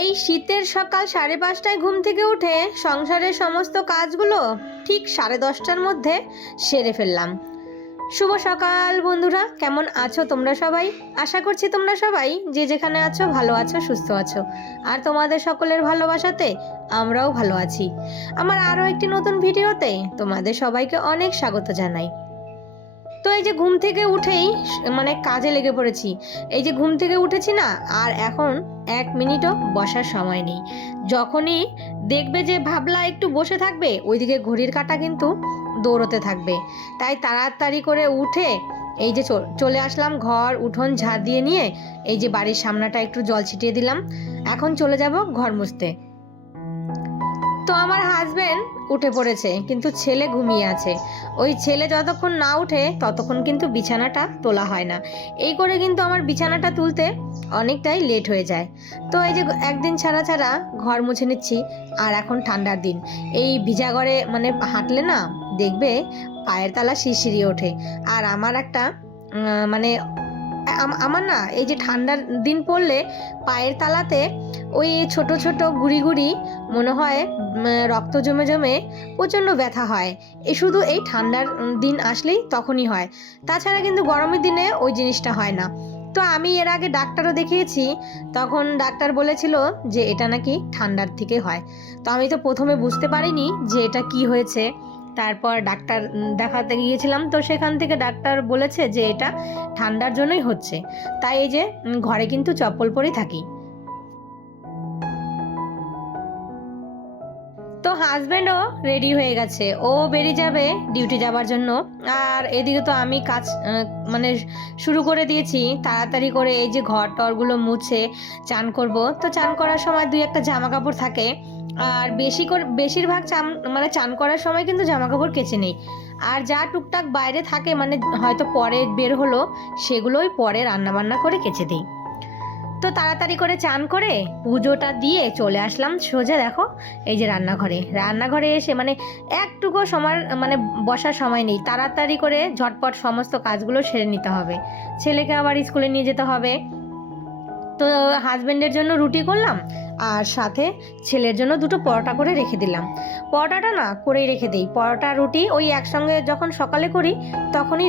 এই শীতের সকাল 5:30টায় ঘুম থেকে উঠে সংসারের সমস্ত কাজগুলো ঠিক 10:30টার মধ্যে সেরে ফেললাম। শুভ সকাল বন্ধুরা, কেমন আছো তোমরা সবাই? আশা করছি তোমরা সবাই যে যেখানে আছো ভালো আছো, সুস্থ আছো। আর তোমাদের সকলের ভালোবাসাতে আমরাও ভালো আছি। আমার আরও একটি নতুন ভিডিওতে তোমাদের সবাইকে অনেক স্বাগত জানাই। তো এই যে ঘুম থেকে উঠেই কাজে লেগে পড়েছি। এই যে ঘুম থেকে উঠেছি না, আর এখন 1 মিনিটও বসার সময় নেই। যখনই দেখবে যে ভাবলা একটু বসে থাকবে, ওইদিকে ঘড়ির কাঁটা কিন্তু দৌড়তে থাকবে। তাই তাড়াতাড়ি করে উঠে এই যে চলে আসলাম, ঘর উঠোন ঝাড় দিয়ে নিয়ে এই যে বাড়ির সামনাটা একটু জল ছিটিয়ে দিলাম। এখন চলে যাব ঘর মুছতে। তো আমার হাজবেন্ড উঠে পড়েছে, কিন্তু ছেলে ঘুমিয়ে আছে। ওই ছেলে যতক্ষণ না উঠে ততক্ষণ কিন্তু বিছানাটা তোলা হয় না। এই করে কিন্তু আমার বিছানাটা তুলতে অনেকটাই লেট হয়ে যায়। তো এই যে একদিন ছাড়া ছাড়া ঘর মুছে নিচ্ছি। আর এখন ঠান্ডার দিন, এই ভিজা ঘরে হাঁটলে না দেখবে পায়ের তলা শিরশিরি ওঠে। আর আমার একটা আমার না এই যে ঠান্ডার দিন পড়লে পায়ের তালাতে ওই ছোট ছোট গুড়ি গুড়ি মনে হয় রক্ত জমে জমে প্রচণ্ড ব্যথা হয়। শুধু এই ঠান্ডার দিন আসলেই তখনই হয়, তাছাড়া কিন্তু গরমের দিনে ওই জিনিসটা হয় না। তো আমি এর আগে ডাক্তারও দেখিয়েছি, তখন ডাক্তার বলেছিল যে এটা নাকি ঠান্ডার থেকে হয়। তো আমি তো প্রথমে বুঝতে পারিনি যে এটা কি হয়েছে। তারপর ডাক্তার দেখাতে গিয়েছিলাম, তো সেখান থেকে ডাক্তার বলেছে যে এটা ঠান্ডার জন্যই হচ্ছে। তাই এই যে ঘরে কিন্তু চপ্পল পরেই থাকি। তো হাজব্যান্ডও রেডি হয়ে গেছে, ও বেরিয়ে যাবে ডিউটি যাবার জন্য। আর এদিকে তো আমি কাজ শুরু করে দিয়েছি তাড়াতাড়ি করে। এই যে ঘর টরগুলো মুছে চান করব। তো চান করার সময় 2-1টা জামা কাপড় থাকে, আর বেশিরভাগ চান করার সময় কিন্তু জামা কাপড় কেচে নেই। আর যা টুকটাক বাইরে থাকে হয়তো পরে বের হলো, সেগুলোই পরে রান্নাবান্না করে কেচে দিই। তো তাড়াতাড়ি করে চান করে পুজোটা দিয়ে চলে আসলাম সোজা। দেখো এই যে রান্নাঘরে এসে একটুকু সময় বসার সময় নেই। তাড়াতাড়ি করে ঝটপট সমস্ত কাজগুলো সেরে নিতে হবে, ছেলেকে আবার স্কুলে নিয়ে যেতে হবে। তো হাজব্যান্ডের জন্য রুটি করলাম, আর সাথে ছেলের জন্য 2টো পরোটা করে রেখে দিলাম। পরোটাটা না করেই রেখে দিই, পরোটা রুটি ওই একসঙ্গে যখন সকালে করি তখনই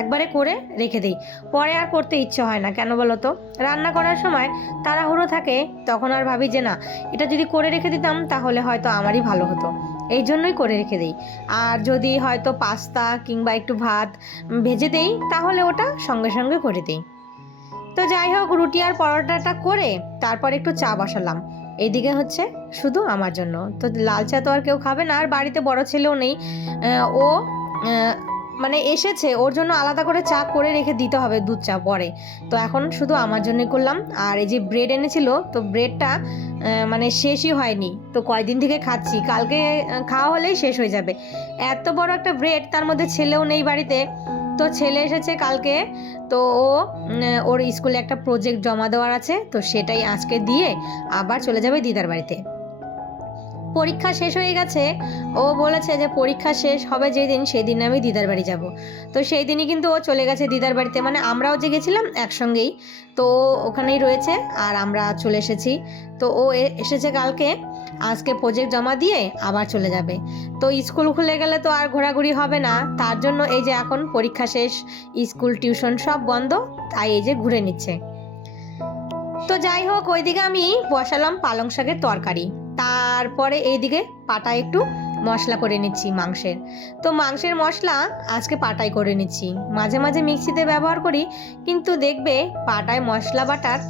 একবারে করে রেখে দিই। পরে আর করতে ইচ্ছে হয় না, কেন বলো তো? রান্না করার সময় তাড়াহুড়ো থাকে, তখন আর ভাবি যে না, এটা যদি করে রেখে দিতাম তাহলে হয়তো আমারই ভালো হতো। এই জন্যই করে রেখে দিই। আর যদি হয়তো পাস্তা কিংবা একটু ভাত ভেজে দেই তাহলে ওটা সঙ্গে সঙ্গে করে দিই। তো যাই হোক, রুটি আর পরোটাটা করে তারপর একটু চা বসালাম। এইদিকে হচ্ছে শুধু আমার জন্য, তো লাল চা তো আর কেউ খাবে না। আর বাড়িতে বড় ছেলেও নেই, ও এসেছে, ওর জন্য আলাদা করে চা করে রেখে দিতে হবে, দুধ চা পরে। তো এখন শুধু আমার জন্যই করলাম। আর এই যে ব্রেড এনেছিল, তো ব্রেডটা শেষই হয়নি, তো কয়দিন থেকে খাচ্ছি, কালকে খাওয়া হলেই শেষ হয়ে যাবে। এত বড় একটা ব্রেড, তার মধ্যে ছেলেও নেই বাড়িতে। তো ছেলে এসেছে কালকে, তো ওর স্কুলে একটা প্রজেক্ট জমা দেওয়ার আছে, তো সেটাই আজকে দিয়ে আবার চলে যাবে দিদার বাড়িতে। পরীক্ষা শেষ হয়ে গেছে, ও বলেছে যে পরীক্ষা শেষ হবে যেদিন সেদিন আমি দিদার বাড়ি যাব। তো সেই দিনই কিন্তু ও চলে গেছে দিদার বাড়িতে, আমরাও যে গেছিলাম একসঙ্গেই, তো ওখানেই রয়েছে আর আমরা চলে এসেছি। তো ও এসেছে কালকে, আজকে প্রজেক্ট জমা দিয়ে আবার চলে যাবে। তো স্কুল খুলে গেলে তো আর ঘোরাঘুরি হবে না, তার জন্য এই যে এখন পরীক্ষা শেষ, স্কুল টিউশন সব বন্ধ, তাই এই যে ঘুরে নিচ্ছে। তো যাই হোক, ওইদিকে আমি বসালাম পালং শাকের তরকারি, তারপরে এইদিকে পাটায় একটু মশলা করে নিচ্ছি মাংসের। তো মাংসের মশলা আজকে পাটায় করে নিচ্ছি, মাঝে মাঝে মিক্সিতে ব্যবহার করি, কিন্তু দেখবে পাটায় মশলা বাটার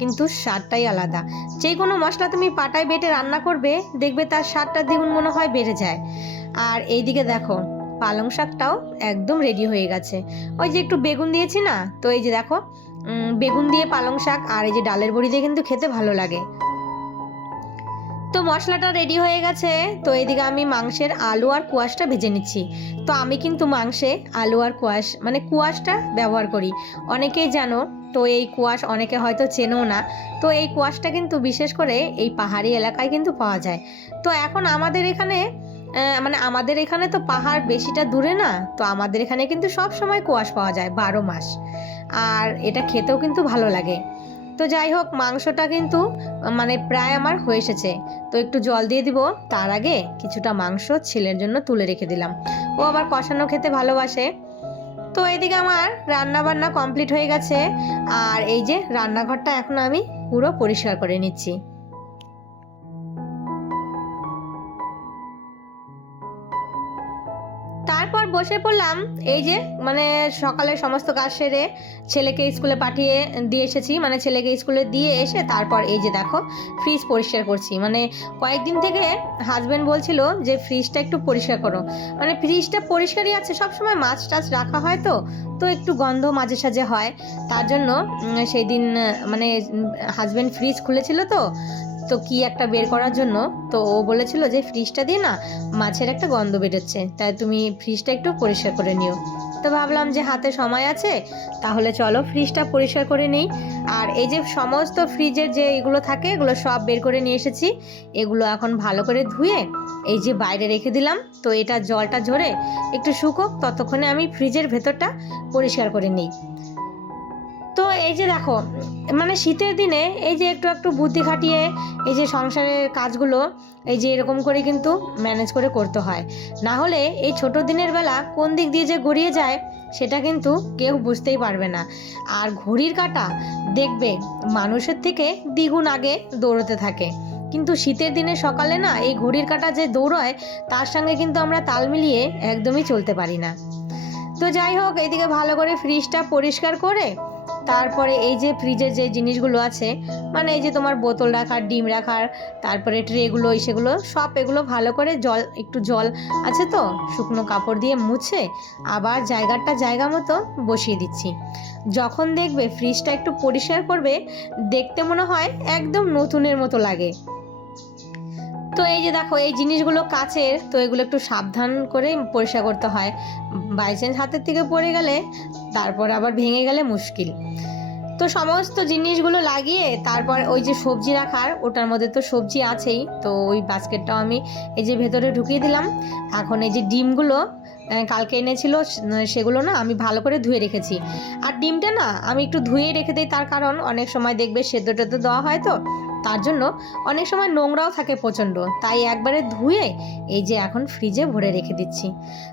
কিন্তু স্বাদটাই আলাদা। যে কোনো মশলা তুমি পাটায় বেটে রান্না করবে, দেখবে তার স্বাদটা দ্বিগুণ মনে হয় বেড়ে যায়। আর এইদিকে দেখো পালং শাকটাও একদম রেডি হয়ে গেছে। ওই যে একটু বেগুন দিয়েছি না, তো এই যে দেখো বেগুন দিয়ে পালং শাক আর এই যে ডালের বড়ি দিয়ে কিন্তু খেতে ভালো লাগে। তো মশলাটা রেডি হয়ে গেছে, তো এদিকে আমি মাংসের আলু আর কোয়াশটা ভেজে নিচ্ছি। তো আমি কিন্তু মাংসে আলু আর কোয়াশটা ব্যবহার করি, অনেকেই জানো। তো এই কোয়াশ অনেকে হয়তো চেনো না। তো এই কোয়াশটা কিন্তু বিশেষ করে এই পাহাড়ি এলাকায় কিন্তু পাওয়া যায়। তো এখন আমাদের এখানে তো পাহাড় বেশিটা দূরে না, তো আমাদের এখানে কিন্তু সব সময় কোয়াশ পাওয়া যায় 12 মাস। আর এটা খেতেও কিন্তু ভালো লাগে। তো যাই হোক, মাংসটা কিন্তু মানে প্রায় আমার হয়ে এসেছে। তো একটু জল দিয়ে দিব, তার আগে কিছুটা মাংস ছেলের জন্য তুলে রেখে দিলাম। ও আবার কষানো খেতে ভালোবাসে। তো এদিকে আমার রান্না বান্না কমপ্লিট হয়ে গেছে, আর এই যে রান্নাঘরটা এখন আমি পুরো পরিষ্কার করে নিচ্ছি। তারপর বসে পড়লাম, এই যে মানে সকালে সমস্ত কাজ সেরে ছেলেকে স্কুলে পাঠিয়ে দিয়ে এসেছি, মানে ছেলেকে স্কুলে দিয়ে এসে তারপর এই যে দেখো ফ্রিজ পরিষ্কার করছি। মানে কয়েকদিন থেকে হাজব্যান্ড বলছিল যে ফ্রিজটা একটু পরিষ্কার করো, মানে ফ্রিজটা পরিষ্কারই আছে, সবসময় মাছ টাছ রাখা হয় তো তো একটু গন্ধ মাঝে সাঝে হয়। তার জন্য সেই দিন মানে হাজব্যান্ড ফ্রিজ খুলেছিল তো তো কি একটা বের করার জন্য, তো ও বলেছিল যে ফ্রিজটা দিয়ে না মাছের একটা গন্ধ বেরোচ্ছে, তাই তুমি ফ্রিজটা একটু পরিষ্কার করে নিও। তো ভাবলাম যে হাতে সময় আছে, তাহলে চলো ফ্রিজটা পরিষ্কার করে নিই। আর এই যে সমস্ত ফ্রিজের যে এগুলো থাকে এগুলো সব বের করে নিয়ে এসেছি। এগুলো এখন ভালো করে ধুয়ে এই যে বাইরে রেখে দিলাম। তো এটা জলটা ঝরে একটু শুকোক, ততক্ষণে আমি ফ্রিজের ভেতরটা পরিষ্কার করে নিই। তো এই যে দেখো, মানে শীতের দিনে এই যে একটু একটু বুদ্ধি খাটিয়ে এই যে সংসারের কাজগুলো এই যে এরকম করে কিন্তু ম্যানেজ করে করতে হয়, না হলে এই ছোট দিনের বেলা কোন দিক দিয়ে যে গড়িয়ে যায় সেটা কিন্তু কেউ বুঝতেই পারবে না। আর ঘড়ির কাঁটা দেখবে মানুষের থেকে দ্বিগুণ আগে দৌড়তে থাকে, কিন্তু শীতের দিনে সকালে না এই ঘড়ির কাঁটা যে দৌড়ায় তার সঙ্গে কিন্তু আমরা তাল মিলিয়ে একদমই চলতে পারি না। তো যাই হোক, এইদিকে ভালো করে ফ্রিজটা পরিষ্কার করে তারপরে এই যে ফ্রিজের যে জিনিসগুলো আছে, মানে এই যে তোমার বোতল রাখার, ডিম রাখার, তারপরে ট্রেগুলো সেগুলো সব এগুলো ভালো করে একটু জল আছে তো শুকনো কাপড় দিয়ে মুছে আবার জায়গা মতো বসিয়ে দিচ্ছি। যখন দেখবে ফ্রিজটা একটু পরিষ্কার করবে, দেখতে মনে হয় একদম নতুনের মতো লাগে। তো এই যে দেখো এই জিনিসগুলো কাচের, তো এগুলো একটু সাবধান করে পরিষ্কার করতে হয়, বাই চান্স হাতের থেকে পড়ে গেলে তারপর আবার ভেঙে গেলে মুশকিল। তো সমস্ত জিনিসগুলো লাগিয়ে তারপর ওই যে সবজি রাখার ওটার মধ্যে তো সবজি আছেই, তো ওই বাস্কেটটাও আমি এই যে ভেতরে ঢুকিয়ে দিলাম। এখন এই যে ডিমগুলো কালকে এনেছিল সেগুলো না আমি ভালো করে ধুয়ে রেখেছি। আর ডিমটা না আমি একটু ধুয়ে রেখে দিই, তার কারণ অনেক সময় দেখবে সেদ্ধ টেদ্ধ দেওয়া হয় তো তার জন্য অনেক সময় নোংরাও থাকে প্রচণ্ড, তাই একবারে ধুয়ে এই যে এখন ফ্রিজে ভরে রেখে দিচ্ছি।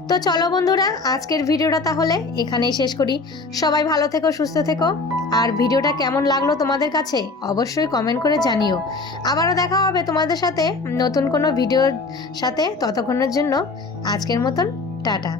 তো চলো বন্ধুরা, আজকের ভিডিওটা তাহলে এখানেই শেষ করি। সবাই ভালো থেকো, সুস্থ থেকো। আর ভিডিওটা কেমন লাগলো তোমাদের কাছে অবশ্যই কমেন্ট করে জানিও। আবারও দেখা হবে তোমাদের সাথে নতুন কোনো ভিডিওর সাথে, ততক্ষণের জন্য আজকের মতন টাটা।